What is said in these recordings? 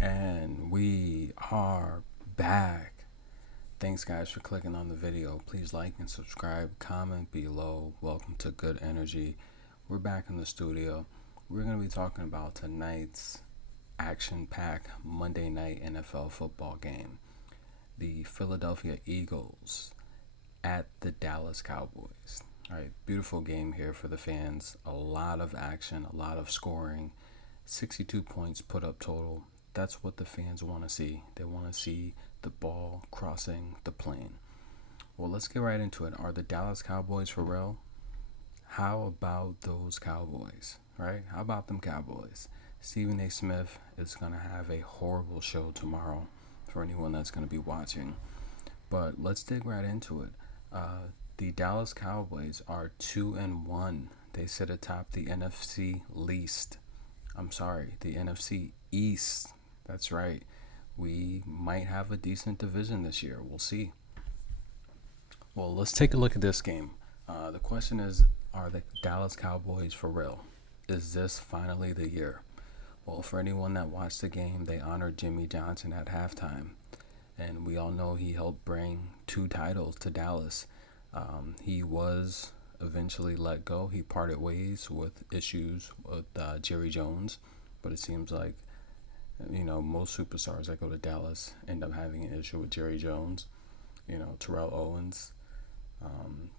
And we are back. Thanks, guys, for clicking on the video. Please like and subscribe, comment below. Welcome to Good Energy. We're back in the studio. We're going to be talking about tonight's action-packed Monday night NFL football game. The Philadelphia Eagles at the Dallas Cowboys. All right, beautiful game here for the fans. A lot of action, a lot of scoring. 62 points put up total. That's what the fans want to see. They want to see the ball crossing the plane. Well, let's get right into it. Are the Dallas Cowboys for real? How about those Cowboys, right? How about them Cowboys? Stephen A. Smith is going to have a horrible show tomorrow for anyone that's going to be watching. But let's dig right into it. The Dallas Cowboys are 2-1. They sit atop the NFC the NFC East. That's right. We might have a decent division this year. We'll see. Well, let's take a look at this game. The question is, are the Dallas Cowboys for real? Is this finally the year? Well, for anyone that watched the game, they honored Jimmy Johnson at halftime. And we all know he helped bring 2 titles to Dallas. He was eventually let go. He parted ways with issues with Jerry Jones. But it seems like, most superstars that go to Dallas end up having an issue with Jerry Jones. Terrell Owens,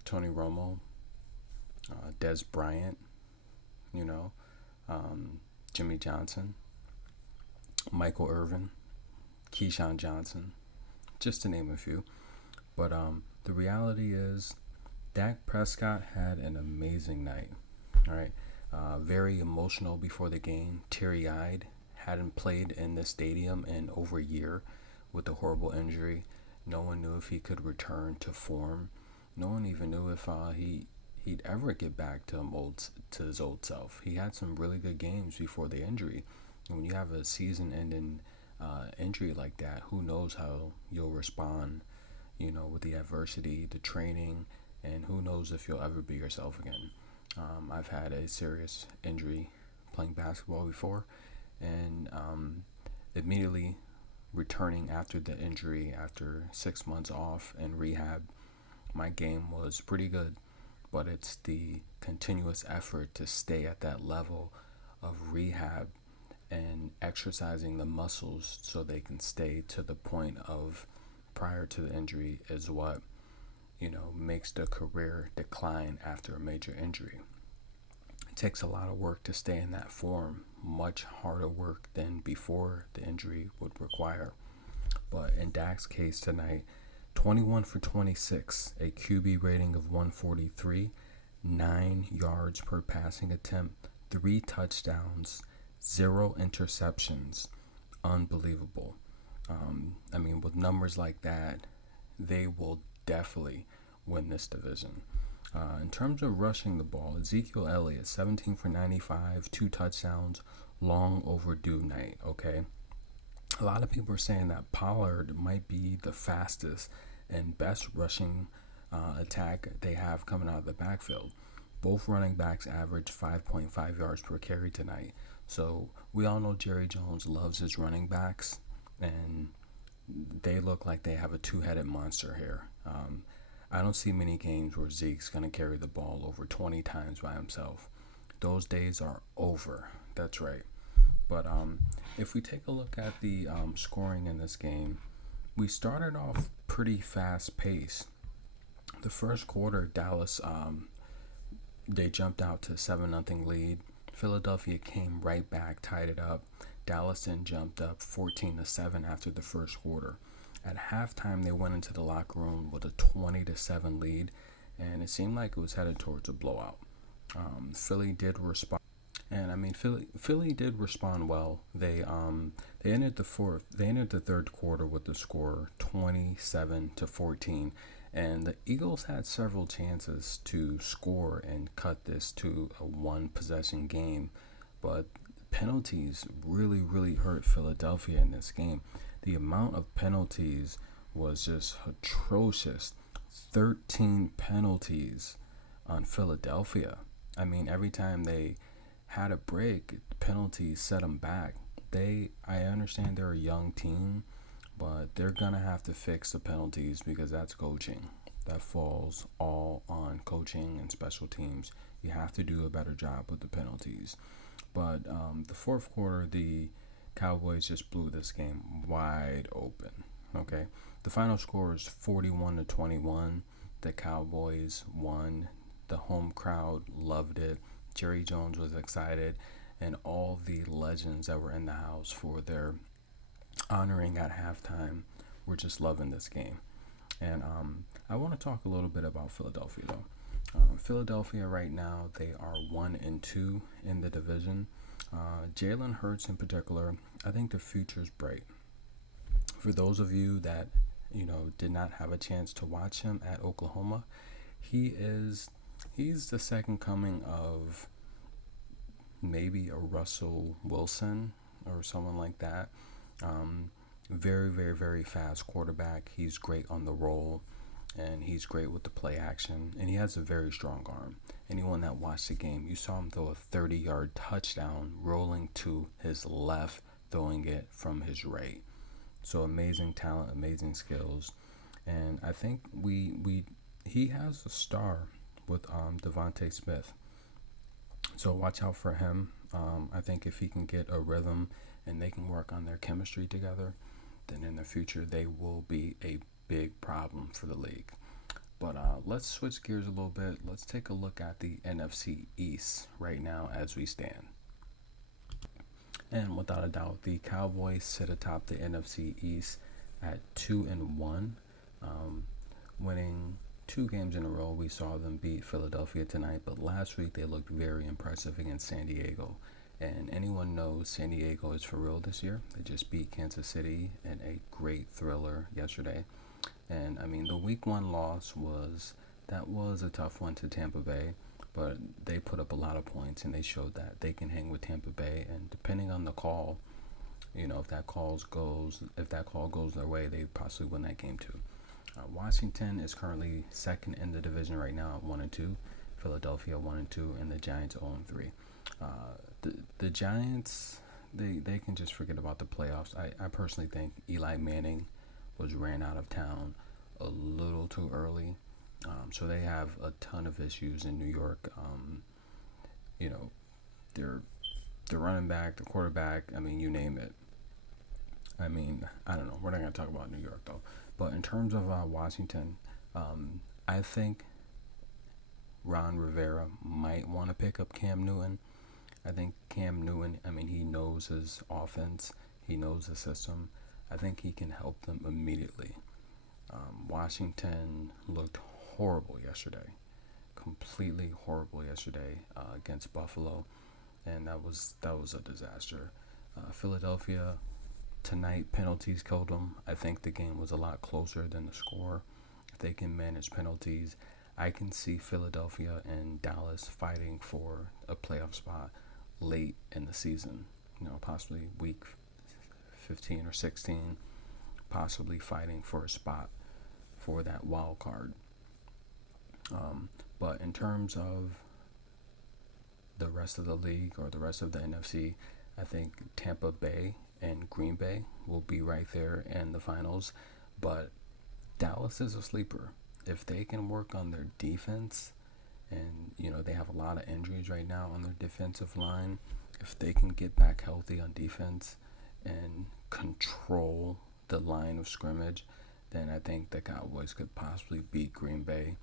Tony Romo, Des Bryant, Jimmy Johnson, Michael Irvin, Keyshawn Johnson, just to name a few. But the reality is, Dak Prescott had an amazing night. All right, very emotional before the game, teary-eyed. Hadn't played in this stadium in over a year with a horrible injury. No one knew if he could return to form. No one even knew if he'd ever get back to his old self. He had some really good games before the injury. And when you have a season-ending injury like that, who knows how you'll respond, with the adversity, the training, and who knows if you'll ever be yourself again. I've had a serious injury playing basketball before, and immediately returning after the injury, after 6 months off and rehab, my game was pretty good. But it's the continuous effort to stay at that level of rehab and exercising the muscles so they can stay to the point of prior to the injury is what makes the career decline after a major injury. It takes a lot of work to stay in that form, much harder work than before the injury would require. But in Dak's case tonight, 21 for 26, a QB rating of 143, 9 yards per passing attempt, 3 touchdowns, 0 interceptions. Unbelievable. With numbers like that, they will definitely win this division. In terms of rushing the ball, Ezekiel Elliott, 17 for 95, 2 touchdowns, long overdue night, okay? A lot of people are saying that Pollard might be the fastest and best rushing attack they have coming out of the backfield. Both running backs averaged 5.5 yards per carry tonight. So we all know Jerry Jones loves his running backs, and they look like they have a 2-headed monster here. I don't see many games where Zeke's going to carry the ball over 20 times by himself. Those days are over. That's right. But if we take a look at the scoring in this game, we started off pretty fast pace. The first quarter, Dallas, they jumped out to 7-0 lead. Philadelphia came right back, tied it up. Dallas then jumped up 14-7 after the first quarter. At halftime, they went into the locker room with a 20-7 lead, and it seemed like it was headed towards a blowout. Philly did respond. And Philly did respond well. They entered the third quarter with the score 27-14, and the Eagles had several chances to score and cut this to a 1-possession game, but penalties really hurt Philadelphia in this game. The amount of penalties was just atrocious. 13 penalties on Philadelphia. Every time they had a break, penalties set them back. I understand they're a young team, but they're gonna have to fix the penalties because that's coaching. That falls all on coaching and special teams. You have to do a better job with the penalties. But the fourth quarter, the Cowboys just blew this game wide open. Okay, the final score is 41-21. The Cowboys won. The home crowd loved it. Jerry Jones was excited, and all the legends that were in the house for their honoring at halftime were just loving this game. And I want to talk a little bit about Philadelphia, though. Philadelphia right now, they are 1-2 in the division. Jalen Hurts in particular, I think the future is bright. For those of you that did not have a chance to watch him at Oklahoma, he's the second coming of maybe a Russell Wilson or someone like that. Very, very, very fast quarterback. He's great on the roll, and he's great with the play action, and he has a very strong arm. Anyone that watched the game, you saw him throw a 30-yard touchdown rolling to his left, throwing it from his right. So amazing talent, amazing skills, and I think he has a star with Devontae Smith. So watch out for him. I think if he can get a rhythm and they can work on their chemistry together, then in the future they will be a big problem for the league. But let's switch gears a little bit. Let's take a look at the NFC East right now as we stand. And without a doubt, the Cowboys sit atop the NFC East at 2-1, winning 2 games in a row. We saw them beat Philadelphia tonight, but last week they looked very impressive against San Diego. And anyone knows San Diego is for real this year. They just beat Kansas City in a great thriller yesterday. And I mean, the week 1 loss was a tough one to Tampa Bay, but they put up a lot of points and they showed that they can hang with Tampa Bay. And depending on the call, if that call goes their way, they possibly win that game too. Washington is currently second in the division right now at 1-2. Philadelphia 1-2, and the Giants 0-3. The Giants, they can just forget about the playoffs. I personally think Eli Manning was ran out of town a little too early. So they have a ton of issues in New York. Their running back, the quarterback, I mean, you name it. I mean, I don't know. We're not going to talk about New York, though. But in terms of Washington, I think Ron Rivera might want to pick up Cam Newton. I think Cam Newton, I mean, he knows his offense. He knows the system. I think he can help them immediately. Washington looked horrible yesterday. Completely horrible yesterday against Buffalo. And that was a disaster. Philadelphia, tonight, penalties killed them. I think the game was a lot closer than the score. If they can manage penalties, I can see Philadelphia and Dallas fighting for a playoff spot late in the season. Possibly week 15 or 16, possibly fighting for a spot for that wild card. But in terms of the rest of the league or the rest of the NFC, I think Tampa Bay and Green Bay will be right there in the finals. But Dallas is a sleeper. If they can work on their defense, and they have a lot of injuries right now on their defensive line, if they can get back healthy on defense and control the line of scrimmage, then I think the Cowboys could possibly beat Green Bay.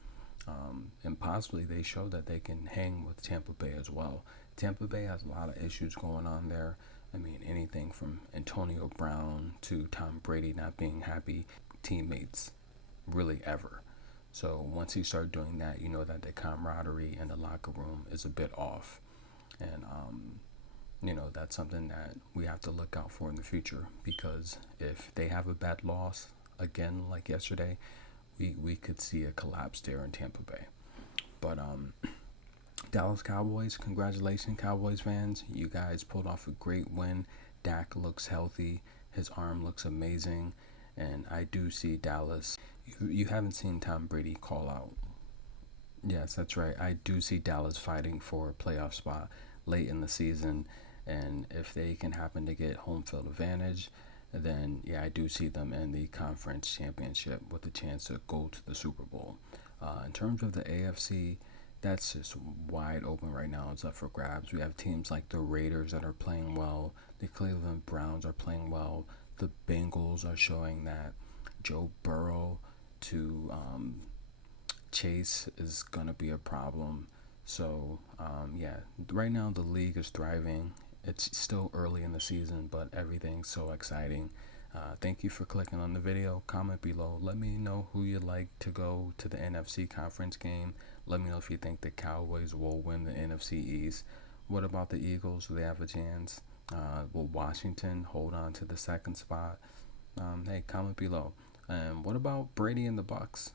And possibly they show that they can hang with Tampa Bay as well. Tampa Bay has a lot of issues going on there. I mean, anything from Antonio Brown to Tom Brady not being happy teammates, really ever. So once he starts doing that, you know that the camaraderie in the locker room is a bit off. And, that's something that we have to look out for in the future, because if they have a bad loss, again, like yesterday, we could see a collapse there in Tampa Bay. But Dallas Cowboys, congratulations, Cowboys fans. You guys pulled off a great win. Dak looks healthy. His arm looks amazing. And I do see Dallas. You haven't seen Tom Brady call out. Yes, that's right. I do see Dallas fighting for a playoff spot late in the season. And if they can happen to get home field advantage, then yeah, I do see them in the conference championship with a chance to go to the Super Bowl. In terms of the AFC, that's just wide open right now. It's up for grabs. We have teams like the Raiders that are playing well. The Cleveland Browns are playing well. The Bengals are showing that Joe Burrow to Chase is going to be a problem. So, yeah, right now the league is thriving. It's still early in the season, but everything's so exciting. Thank you for clicking on the video. Comment below. Let me know who you'd like to go to the NFC conference game. Let me know if you think the Cowboys will win the NFC East. What about the Eagles? Do they have a chance? Will Washington hold on to the second spot? Hey, comment below. And what about Brady and the Bucks?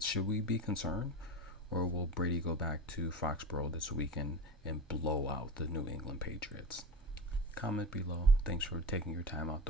Should we be concerned, or will Brady go back to Foxborough this weekend and blow out the New England Patriots? Comment below. Thanks for taking your time out.